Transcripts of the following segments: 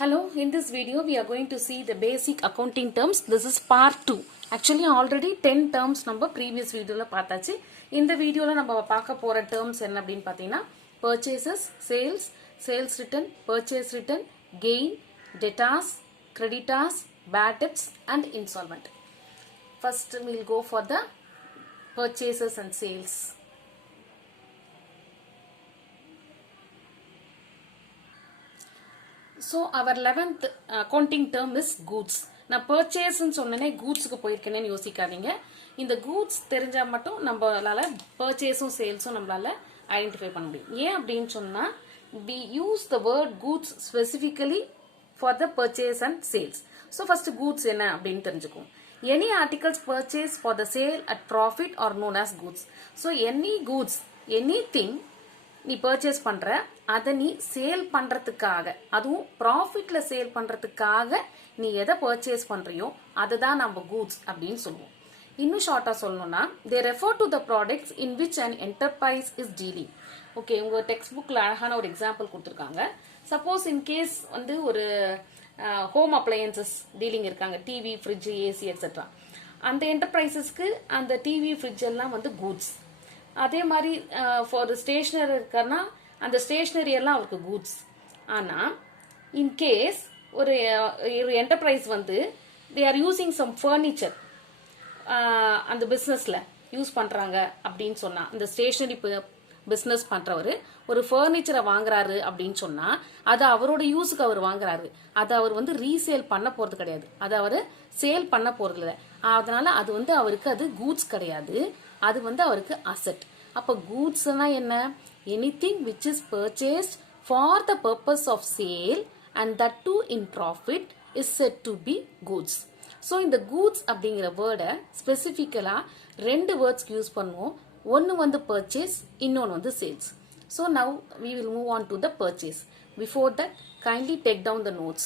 Hello, in this video we are going to see the basic accounting terms. This is part 2. Actually already 10 terms நம்ம previous videoல பார்த்தாச்சு. இந்த வீடியோல நம்ம பார்க்க போற terms என்ன அப்படினு பாத்தீங்கன்னா purchases, sales, sales return, purchase return, gain, debtors, creditors, bad debts and insolvent. First we'll go for the purchases and sales. So our 11th accounting term is goods. நான் purchase ன்னு சொன்னனே goodsக்கு போயிருக்கேன்னு யோசிக்காதீங்க. இந்த goods தெரிஞ்சா மட்டும் நம்மளால purchaseம் salesம் நம்மளால ஐடென்டிஃபை பண்ண முடியும். ஏன் அப்படினு சொன்னா we use the word goods specifically for the purchase and sales. So first goods என்ன அப்படினு தெரிஞ்சுக்குவோம். Any articles purchased for the sale at profit are known as goods. So any goods, anything நீ பர்ச்சேஸ் பண்ற அதை நீ சேல் பண்றதுக்காக அதுவும் ப்ராஃபிட்ல சேல் பண்றதுக்காக நீ எதை பர்ச்சேஸ் பண்றியோ அதுதான் நம்ம கூட்ஸ் அப்படின்னு சொல்லுவோம். இன்னும் ஷார்ட்டா சொல்லணும்னா they refer to the products in which an enterprise is dealing. Okay, உங்க டெக்ஸ்ட் புக்ல அழகான ஒரு எக்ஸாம்பிள் கொடுத்துருக்காங்க. சப்போஸ் இன் கேஸ் வந்து ஒரு ஹோம் அப்ளையன்சஸ் டீலிங் இருக்காங்க, டிவி, ஃப்ரிட்ஜ், ஏசி எக்ஸெட்ரா. அந்த என்டர்பிரைசஸ்க்கு அந்த டிவி, ஃப்ரிட்ஜ் எல்லாம் வந்து கூட்ஸ். அதே மாதிரி ஃபார் ஸ்டேஷனரி இருக்காருன்னா அந்த ஸ்டேஷனரி எல்லாம் அவருக்கு கூட்ஸ். ஆனால் இன்கேஸ் ஒரு என்டர்பிரைஸ் வந்து they are using some furniture அந்த பிஸ்னஸில் யூஸ் பண்ணுறாங்க அப்படின்னு சொன்னால், அந்த ஸ்டேஷனரி பிஸ்னஸ் பண்ணுறவர் ஒரு ஃபர்னிச்சரை வாங்குறாரு அப்படின்னு சொன்னால் அது அவரோட யூஸுக்கு அவர் வாங்குறாரு. அதை அவர் வந்து ரீசேல் பண்ண போகிறது கிடையாது, அதை அவர் சேல் பண்ண போகிறது இல்லை. அதனால அது வந்து அவருக்கு அது கூட்ஸ் கிடையாது, அது வந்து அவருக்கு அசெட். அப்ப கூட்ஸ்னா என்ன? Anything which is purchased for the purpose of sale and that too in profit is said to be goods. So இந்த goods அப்படிங்கிற வேர்டை ஸ்பெசிஃபிக்கலா ரெண்டு வேர்ட்ஸ்க்கு யூஸ் பண்ணுவோம். ஒன்னு வந்து purchase, இன்னொன்னு வந்து sales. So now we will move on to the purchase. Before that, kindly take down the notes.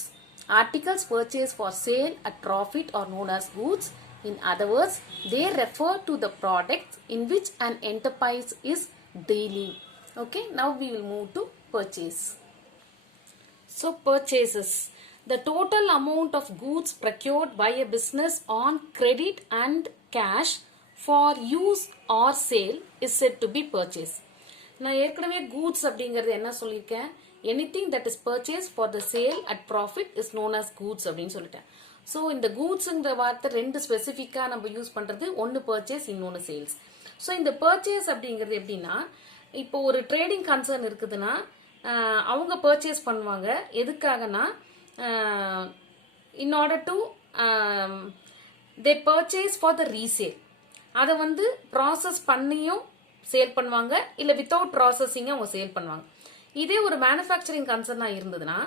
Articles purchased for sale at profit are known as goods. In other words, they refer to the products in which an enterprise is dealing. Okay, now we will move to purchase. So purchases. The total amount of goods procured by a business on credit and cash for use or sale is said to be purchase. நான் ஏற்கனவே goods அப்படிங்கிறது என்ன சொல்லியிருக்கேன்? Anything that is purchased for the sale at profit is known as goods அப்படின்னு சொல்லிட்டேன். ஸோ இந்த கூட்ஸுங்கிற வார்த்தை ரெண்டு ஸ்பெசிஃபிக்காக நம்ம யூஸ் பண்ணுறது, ஒன்று பர்ச்சேஸ், இன்னொன்று சேல்ஸ். ஸோ இந்த பர்ச்சேஸ் அப்படிங்கிறது எப்படின்னா, இப்போ ஒரு ட்ரேடிங் கன்சர்ன் இருக்குதுன்னா அவங்க பர்ச்சேஸ் பண்ணுவாங்க. எதுக்காகனா in order to they purchase for the resale. அதை வந்து ப்ராசஸ் பண்ணியும் சேல் பண்ணுவாங்க, இல்லை வித்தவுட் ப்ராசஸிங்கும் அவங்க சேல் பண்ணுவாங்க. இதே ஒரு மேனுஃபேக்சரிங் கன்சர்னாக இருந்ததுன்னா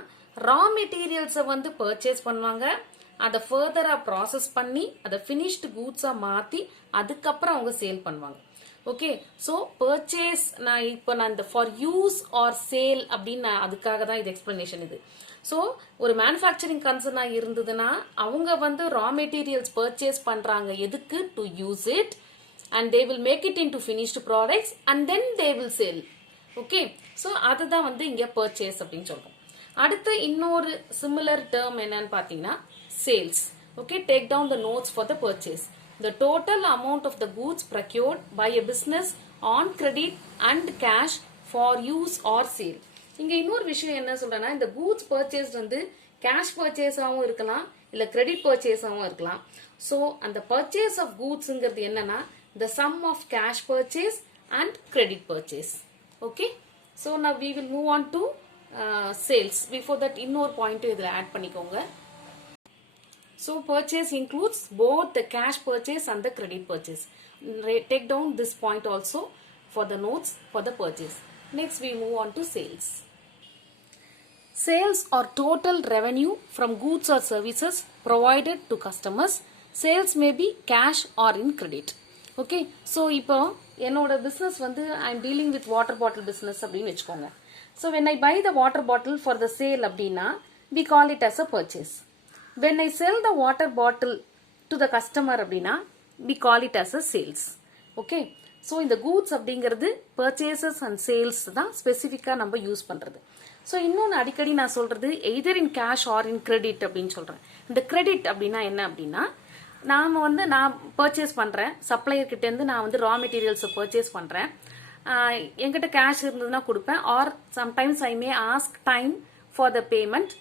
ரா மெட்டீரியல்ஸை வந்து பர்ச்சேஸ் பண்ணுவாங்க, அதை ஃபர்தரா ப்ராசஸ் பண்ணி அதை ஃபினிஷ்டு கூட்ஸா மாத்தி அதுக்கப்புறம் அவங்க சேல் பண்ணுவாங்க. ஓகே, ஸோ பர்ச்சேஸ் நான் இந்த ஃபார் யூஸ் ஆர் சேல் அப்படின்னு அதுக்காக தான் இது எக்ஸ்பிளனேஷன். இது ஸோ ஒரு மேனுஃபேக்சரிங் கன்சர்னா இருந்ததுன்னா அவங்க வந்து ரா மெட்டீரியல்ஸ் பர்ச்சேஸ் பண்றாங்க. எதுக்கு? To use it and they will make it in to finished products and then they will sale. Okay, so அதுதான் வந்து இங்க பர்ச்சேஸ் அப்படின்னு சொல்றோம். அடுத்து இன்னொரு சிமிலர் டேர்ம் என்னன்னு பாத்தீங்கன்னா sales. Okay, take down the notes for the purchase. The total amount of the goods procured by a business on credit and cash for use or sale. இங்க இன்னொரு விஷயம் என்ன சொல்றேன்னா, இந்த கூட்ஸ் பர்ச்சேஸ் வந்து கேஷ் பர்ச்சேஸாவும் இருக்கலாம், இல்ல கிரெடிட் பர்ச்சேஸாவும் இருக்கலாம். ஸோ அந்த பர்ச்சேஸ் ஆஃப் கூட்ஸ்ங்கிறது என்னன்னா the sum of cash purchase and credit purchase. Okay, so now we will move on to sales. Before that இன்னொரு பாயிண்ட் இதுல ஆட் பண்ணிக்கோங்க. So purchase includes both the cash purchase and the credit purchase. Take down this point also for the notes for the purchase. Next we move on to sales. Sales are total revenue from goods or services provided to customers. Sales may be cash or in credit. Okay, so இப்போ என்னோட business வந்து I am dealing with water bottle business அப்படின்னு வெச்சுக்கோங்க. So when I buy the water bottle for the sale அப்படின்னா we call it as a purchase. When I sell the water bottle to the customer அப்படின்னா we call it as a sales. Okay, so இந்த goods அப்படிங்கிறது purchases and sales தான் ஸ்பெசிஃபிக்காக நம்ம யூஸ் பண்றது. ஸோ இன்னொன்று அடிக்கடி நான் சொல்றது either in cash R in credit அப்படின்னு சொல்றேன். இந்த கிரெடிட் அப்படின்னா என்ன அப்படின்னா, நான் பர்ச்சேஸ் பண்றேன், சப்ளையர் கிட்ட இருந்து நான் ரா மெட்டீரியல்ஸை பர்ச்சேஸ் பண்றேன், என்கிட்ட கேஷ் இருந்ததுன்னா கொடுப்பேன், or sometimes I may ask time for the payment,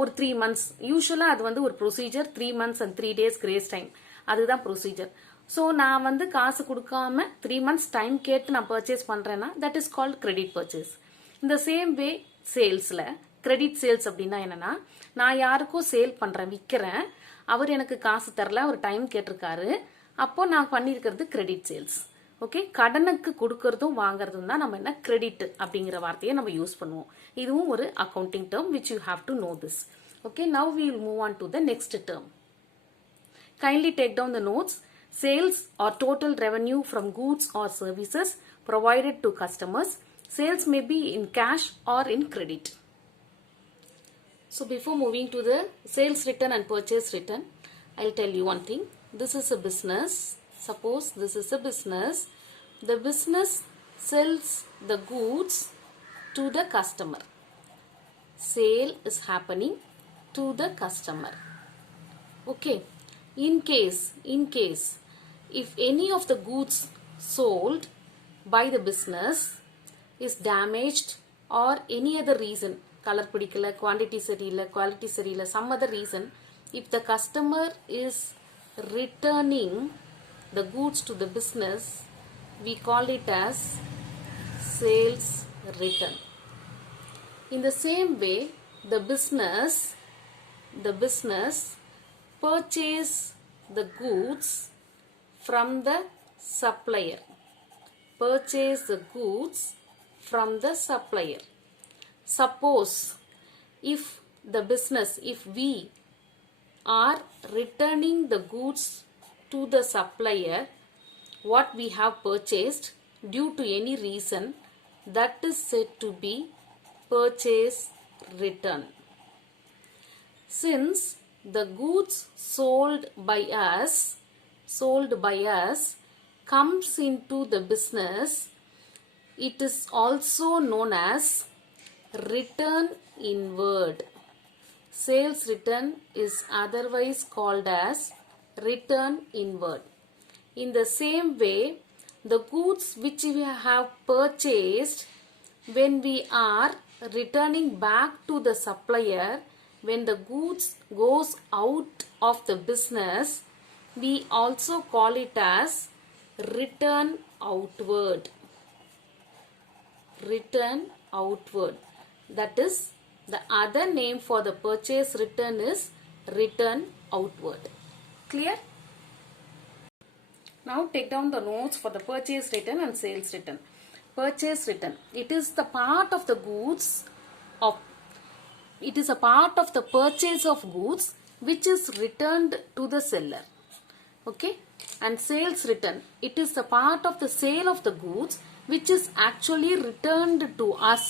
ஒரு 3 months. யூஸ்வலாக அது ஒரு procedure, 3 months and 3 days grace time, அதுதான் ப்ரொசீஜர். ஸோ நான் காசு கொடுக்காம 3 months டைம் கேட்டு நான் பர்ச்சேஸ் பண்றேன்னா that is called credit purchase. இந்த சேம் வே சேல்ஸ்ல கிரெடிட் சேல்ஸ் அப்படின்னா என்னன்னா, நான் யாருக்கும் சேல் பண்றேன், விற்கிறேன், அவர் எனக்கு காசு தரல, அவர் டைம் கேட்டிருக்காரு, அப்போ நான் பண்ணியிருக்கிறது கிரெடிட் சேல்ஸ். ஓகே, கடனுக்கு கொடுக்கறதும் வாங்குறதும் தான் நம்ம என்ன கிரெடிட் அப்படிங்கிற வார்த்தையை நம்ம யூஸ் பண்ணுவோம். இதுவும் ஒரு accounting term which you have to know this. Okay, now we will move on to the next term. Kindly take down the notes. Sales or total revenue from goods or services provided to customers. Sales may be in cash or in credit. So before moving to the sales return and purchase return, I'll tell you one thing. This is a business. Suppose this is a business. The business sells the goods to the customer. Sale is happening to the customer. Okay. In case, if any of the goods sold by the business is damaged or any other reason, color pidikala, quantity seriyilla, quality seriyilla, some other reason, if the customer is returning the goods to the business, we call it as sales return. In the same way, the business purchase the goods from the supplier. Purchase the goods from the supplier. Suppose if we are returning the goods to the supplier, what we have purchased due to any reason, that is said to be purchase return. Since the goods sold by us comes into the business, it is also known as return inward. Sales return is otherwise called as return inward. In the same way, the goods which we have purchased, when we are returning back to the supplier, when the goods goes out of the business, we also call it as return outward. Return outward. That is, the other name for the purchase return is return outward. Clear? Now take down the notes for the purchase return and sales return. Purchase return. It is the part of the goods of it is a part of the purchase of goods which is returned to the seller. Okay? And sales return. It is the part of the sale of the goods which is actually returned to us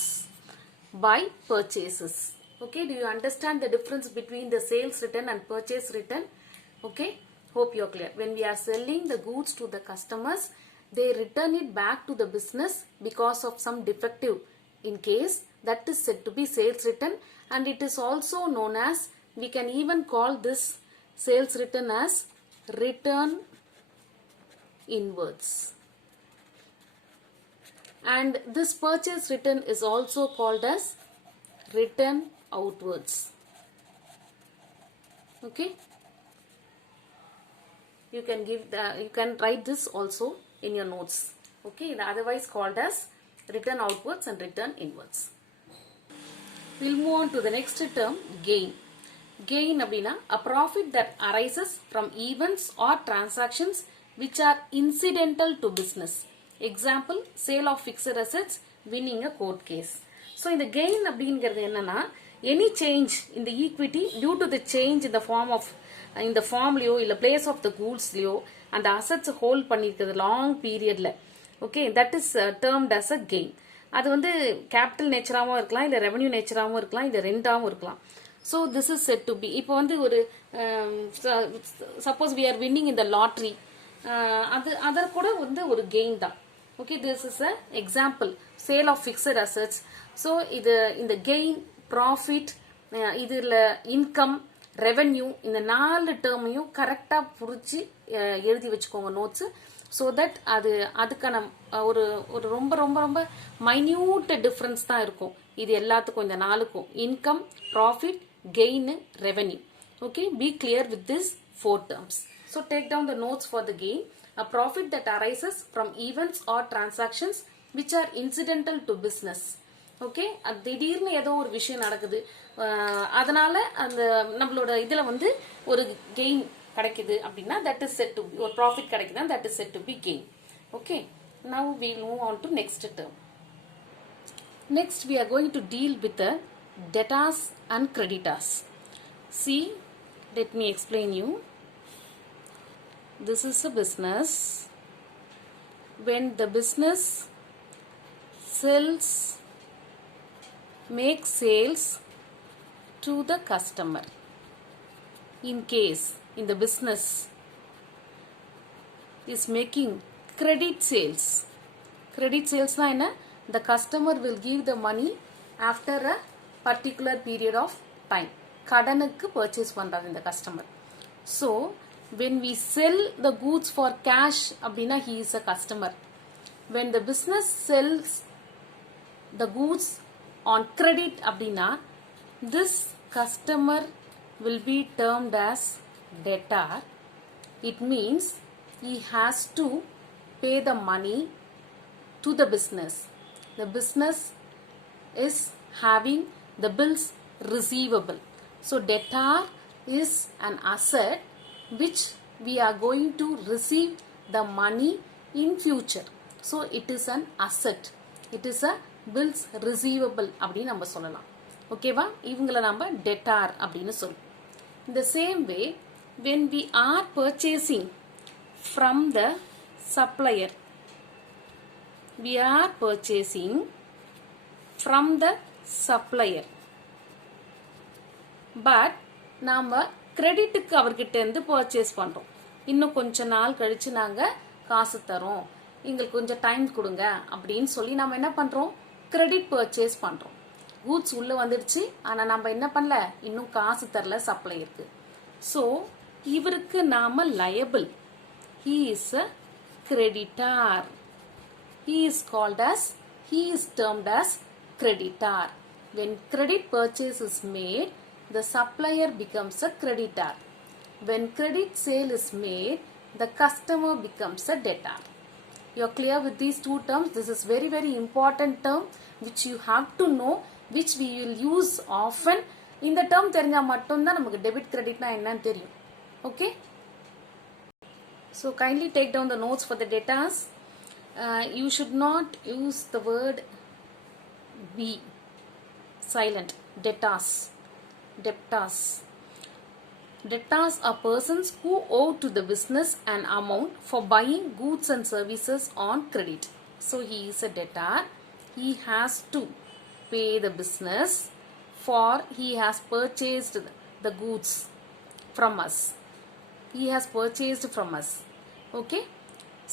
by purchases. Okay? Do you understand the difference between the sales return and purchase return? Okay? Hope you're clear. When we are selling the goods to the customers, they return it back to the business because of some defective in case, that is said to be sales return, and it is also known as, we can even call this sales return as return inwards. And this purchase return is also called as return outwards. Okay? You can write this also in your notes. Okay, otherwise called as return outwards and return inwards. We'll move on to the next term, gain. Gain abina, a profit that arises from events or transactions which are incidental to business. Example, sale of fixed assets, winning a court case. So in the gain அப்படிங்கிறது என்னன்னா, any change in the equity due to the change in the form of இந்த ஃபார்ம்லயோ இல்ல place of the கூட்ஸ்லயோ அந்த assets hold பண்ணிருக்கிறது long பீரியட்ல. Okay, that is termed as a gain. அது கேபிட்டல் நேச்சராகவும் இருக்கலாம், இல்ல ரெவன்யூ நேச்சராகவும் இருக்கலாம், இல்ல ரெண்டாவும் இருக்கலாம். So this is set to be. இப்போ ஒரு சப்போஸ் வி ஆர் வின்னிங் இந்த லாட்ரி, அது கூட ஒரு கெயின் தான். Okay, this is an example, sale of fixed assets. So இந்த gain, profit, இதுல income, revenue, இந்த 4 டேர்மையும் கரெக்டா புரிச்சு எழுதி வச்சுக்கோங்க நோட்ஸ். ஸோ தட் அதுக்கான ஒரு ஒரு ரொம்ப ரொம்ப ரொம்ப மைன்யூட் டிஃப்ரென்ஸ் தான் இருக்கும் இது எல்லாத்துக்கும், இந்த 4க்கும், income, profit, gain, revenue. Okay, be clear with this 4 terms. So take down the notes for the gain. A profit that arises from events or transactions which are incidental to business. Okay, திடீர்னு ஏதோ ஒரு விஷயம் நடக்குது, அதனால அந்த நம்மளோட இதுல வந்து ஒரு கெயின் கிடைக்குது அப்படின்னா that is said to be, ஒரு profit கிடைக்குதுன்னா that is said to be gain. Okay, now we move on to next term. Next we are going to deal with the debtors and creditors. See, let me explain you. This is a business. When the business makes sales to the customer, in case in the business is making credit sales na enna, the customer will give the money after a particular period of time. Kadanukku purchase பண்றாரு இந்த customer. So when we sell the goods for cash அப்படினா he is a customer. When the business sells the goods on credit அப்படினா this customer will be termed as debtor. It means he has to pay the money to the business. The business is having the bills receivable. So debtor is an asset which we are going to receive the money in future. So it is an asset. It is a bills receivable அப்படின்னு நம்ம சொல்லலாம். ஓகேவா, இவங்களை நம்ம debtor அப்படின்னு சொல்லுவோம். In the same way, when we are purchasing from the supplier, we are purchasing from the supplier, but நாம கிரெடிட்டுக்கு அவர்கிட்ட இருந்து பர்ச்சேஸ் பண்றோம். இன்னும் கொஞ்ச நாள் கழிச்சு நாங்க காசு தரோம், எங்களுக்கு கொஞ்சம் டைம் கொடுங்க அப்படின்னு சொல்லி நாம என்ன பண்றோம், கிரெடிட் பர்ச்சேஸ் பண்றோம். கூட்ஸ் உள்ள வந்துடுச்சு, ஆனா நம்ம என்ன பண்ணல, இன்னும் காசு தரல சப்ளையருக்கு. ஸோ இவருக்கு நாம liable. he is a creditor. he is termed as creditor. When credit purchase is made, the supplier becomes a creditor. When credit sale is made, the customer becomes a debtor. You are clear with these 2 terms? This is very very important term which you have to know, which we will use often. இந்த term தெரிஞ்சா மட்டும் தான் நமக்கு debit creditனா என்னன்னு தெரியும். Okay? So kindly take down the notes for the debtors. You should not use the word be, silent. Debtors. Debtors are persons who owe to the business an amount for buying goods and services on credit. So he is a debtor. He has to pay the business for he has purchased the goods from us. He has purchased from us. Okay?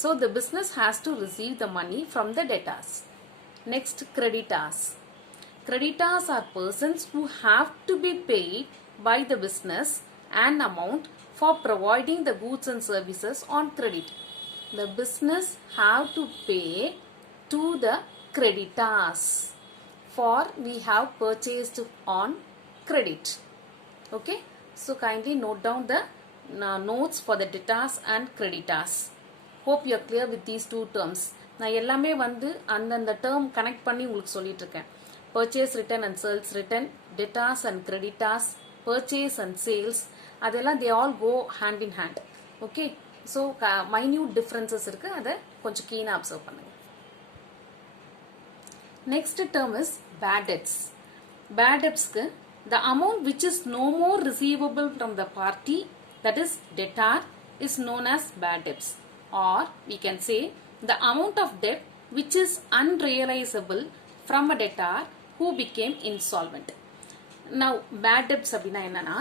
So the business has to receive the money from the debtors. Next, creditors. Creditors are persons who have to be paid by the business an amount for providing the goods and services on credit. The business have to pay to the creditors for we have purchased on credit. Okay, so kindly note down the notes for the debtors and creditors. Hope you are clear with these 2 terms. நான் எல்லாமே வந்து அந்த term connect பண்ணி உங்களுக்கு சொல்லிட்டு இருக்கேன். Purchase return and sales return, debtors and creditors, purchase and sales, அதெல்லாம் they all go hand in hand. Okay, so minute differences இருக்கு, அதை கொஞ்சம் keen observe பண்ணுங்க. Next term is bad debts. Bad debts க்கு the amount which is no more receivable from the party, that is debtor, is known as bad debts. Or we can say the amount of debt which is unrealizable from a debtor who became insolvent. Now bad debts அப்படினா என்னன்னா,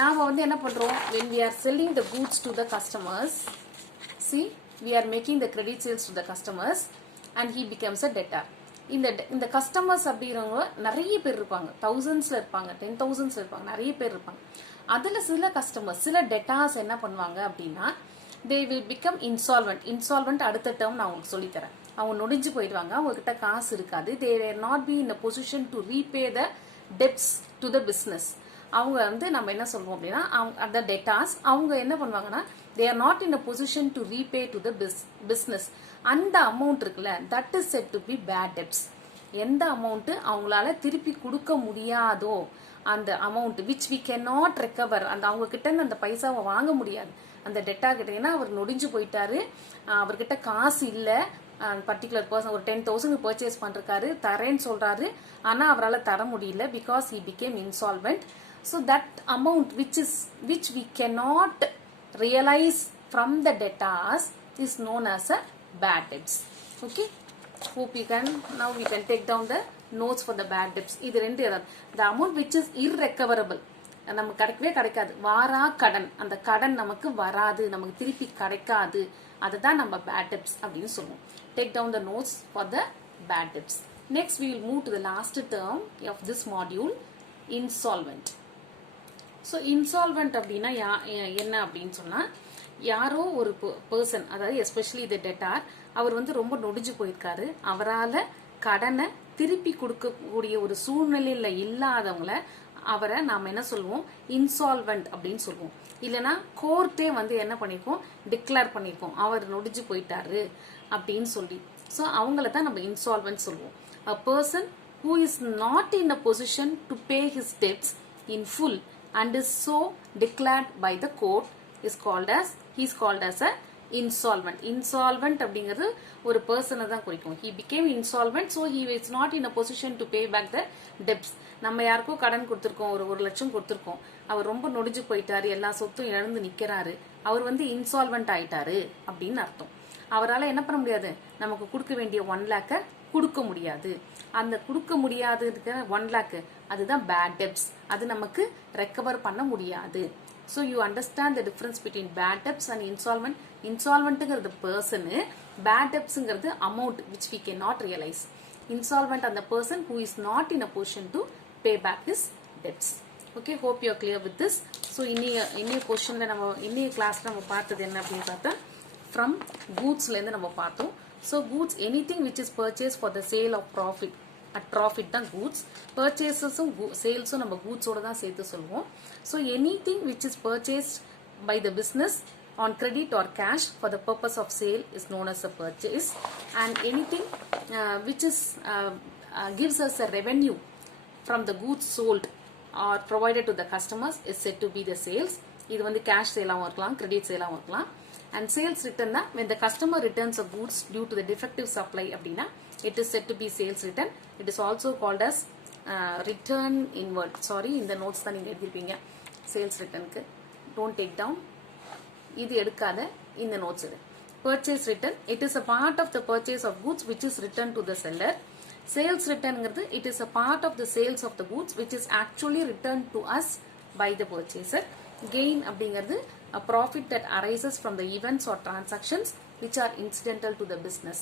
நாம வந்து என்ன பண்றோம், when we are selling the goods to the customers, see we are making the credit sales to the customers, and he becomes a debtor. இந்த கஸ்டமர்ஸ் அப்படிங்கிறவங்க நிறைய பேர் இருப்பாங்க, தௌசண்ட்ஸ்ல இருப்பாங்க, 10,000s இருப்பாங்க, நிறைய பேர் இருப்பாங்க. அதுல சில கஸ்டமர்ஸ், சில டெட்டாஸ் என்ன பண்ணுவாங்க அப்படின்னா, they will become insolvent. Insolvent அடுத்த டேர்ம் நான் உங்களுக்கு சொல்லித்தரேன். அவங்க நொடிஞ்சு போயிடுவாங்க, அவங்க கிட்ட காசு இருக்காது. they will not be in a position to repay the debts to the business. அவங்க வந்து நம்ம என்ன சொல்லுவோம் அப்படின்னா, அந்த டெட்டாஸ் அவங்க என்ன பண்ணுவாங்கன்னா, they are not in a position to repay to the business. அந்த அமௌண்ட் இருக்குல்ல, that is said to be bad debts. எந்த அமௌண்ட் அவங்களால திருப்பி கொடுக்க முடியாதோ அந்த amount which we cannot recover, அந்த அவங்க கிட்ட இருந்து அந்த பைசாவை வாங்க முடியாது அந்த டெட்டா கிட்ட. ஏன்னா அவர் நொடிஞ்சு போயிட்டாரு, அவர்கிட்ட காசு இல்லை, பர்டிகுலர் பர்சன் ஒரு 10,000 பர்ச்சேஸ் பண்றாரு, தரேன்னு சொல்றாரு, ஆனா அவரால் தர முடியல because he became insolvent. So that amount which we cannot realize from the debtors is known as a bad debts. Okay, hope you can, now we can take down the notes for the bad debts. இது ரெண்டு ஏதாவது, the amount which is irrecoverable, நமக்கு கிடைக்கவே கிடைக்காது, வாரா கடன், அந்த கடன் நமக்கு வராது, நமக்கு திருப்பி கிடைக்காது, அதுதான் நம்ம bad debts அப்படின்னு சொல்லுவோம். Take down the notes for the bad debts. Next we will move to the last term of this module, insolvent. So insolvent அப்படின்னா என்ன அப்படின்னு சொன்னால், யாரோ ஒரு பர்சன், அதாவது எஸ்பெஷலி இது டெட்டார், அவர் வந்து ரொம்ப நொடிஞ்சு போயிருக்காரு, அவரால் கடனை திருப்பி கொடுக்கக்கூடிய ஒரு சூழ்நிலையில் இல்லாதவங்கள அவரை நாம் என்ன சொல்லுவோம், இன்சால்வெண்ட் அப்படின்னு சொல்லுவோம். இல்லைன்னா கோர்ட்டே வந்து என்ன பண்ணியிருக்கோம், டிக்ளேர் பண்ணியிருக்கோம் அவர் நொடிஞ்சு போயிட்டாரு அப்படின்னு சொல்லி. ஸோ அவங்கள தான் நம்ம இன்சால்வெண்ட் சொல்லுவோம். A person who is not in a position to pay his debts in full and is so declared by the court is called as a insolvent. Insolvent அப்படிங்கிறது ஒரு பர்சனை தான் குறிக்கும். He became insolvent, so he is not in a position to pay back the debts. நம்ம யாருக்கோ கடன் கொடுத்துருக்கோம், ஒரு 1 லட்சம் கொடுத்துருக்கோம், அவர் ரொம்ப நொடிஞ்சு போயிட்டாரு, எல்லா சொத்தும் இழந்து நிக்கிறாரு, அவர் வந்து இன்சால்வெண்ட் ஆயிட்டாரு அப்படின்னு அர்த்தம். அவரால் என்ன பண்ண முடியாது, நமக்கு கொடுக்க வேண்டிய 1 lakh கொடுக்க முடியாது. அந்த கொடுக்க முடியாது 1 lakh, அதுதான் bad debts, அது நமக்கு ரெக்கவர் பண்ண முடியாது. So you understand the difference between bad debts and insolvent. Insolventங்கிறது person, bad debtsங்கிறது amount which we cannot realize. Insolvent and the person who is not in a position to pay back his debts. Okay, hope you are clear with this. So இன்னைய portionல நம்ம இன்னைய கிளாஸ்ல நம்ம பார்த்தது என்ன அப்படின்னு பார்த்தா, from goodsல இருந்து நம்ம பார்த்தோம். So goods, anything which is purchased for the sale of profit, at profit தான் goods. Purchases-உம் sales-உம் நம்ம goods-ஓட தான் சேர்த்து சொல்லுவோம். So anything which is purchased by the business on credit or cash for the purpose of sale is known as a purchase, and anything which is gives us a revenue from the goods sold or provided to the customers is said to be the sales. இது வந்து cash sale-ஆவும் இருக்கலாம், credit sale-ஆவும் இருக்கலாம். And sales return na, when the customer returns a goods due to the defective supply அப்படினா, it is said to be sales return. It is also called as return inward. Sorry, இந்த notes தான் நீங்க எழுதிருப்பீங்க sales return-க்கு. Don't take down, இது எடுக்காத, இந்த notes எடு. Purchase return, it is a part of the purchase of goods which is returned to the seller. Sales return-ங்கிறது, it is a part of the sales of the goods which is actually returned to us by the purchaser. Gain அப்படிங்கிறது, a profit that arises from the events or transactions which are incidental to the business.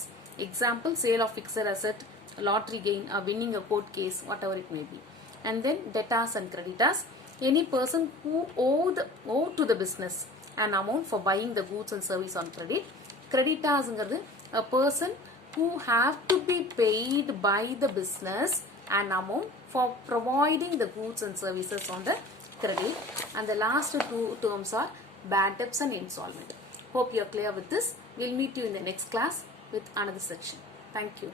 Example, sale of fixed asset, lottery gain, or winning a court case, whatever it may be. And then debtors and creditors, any person who owe to the business an amount for buying the goods and service on credit. Creditors ங்கிறது, a person who have to be paid by the business an amount for providing the goods and services on the credit. And the last 2 terms are bad debts and insolvent. Hope you are clear with this. We'll meet you in the next class with another section. Thank you.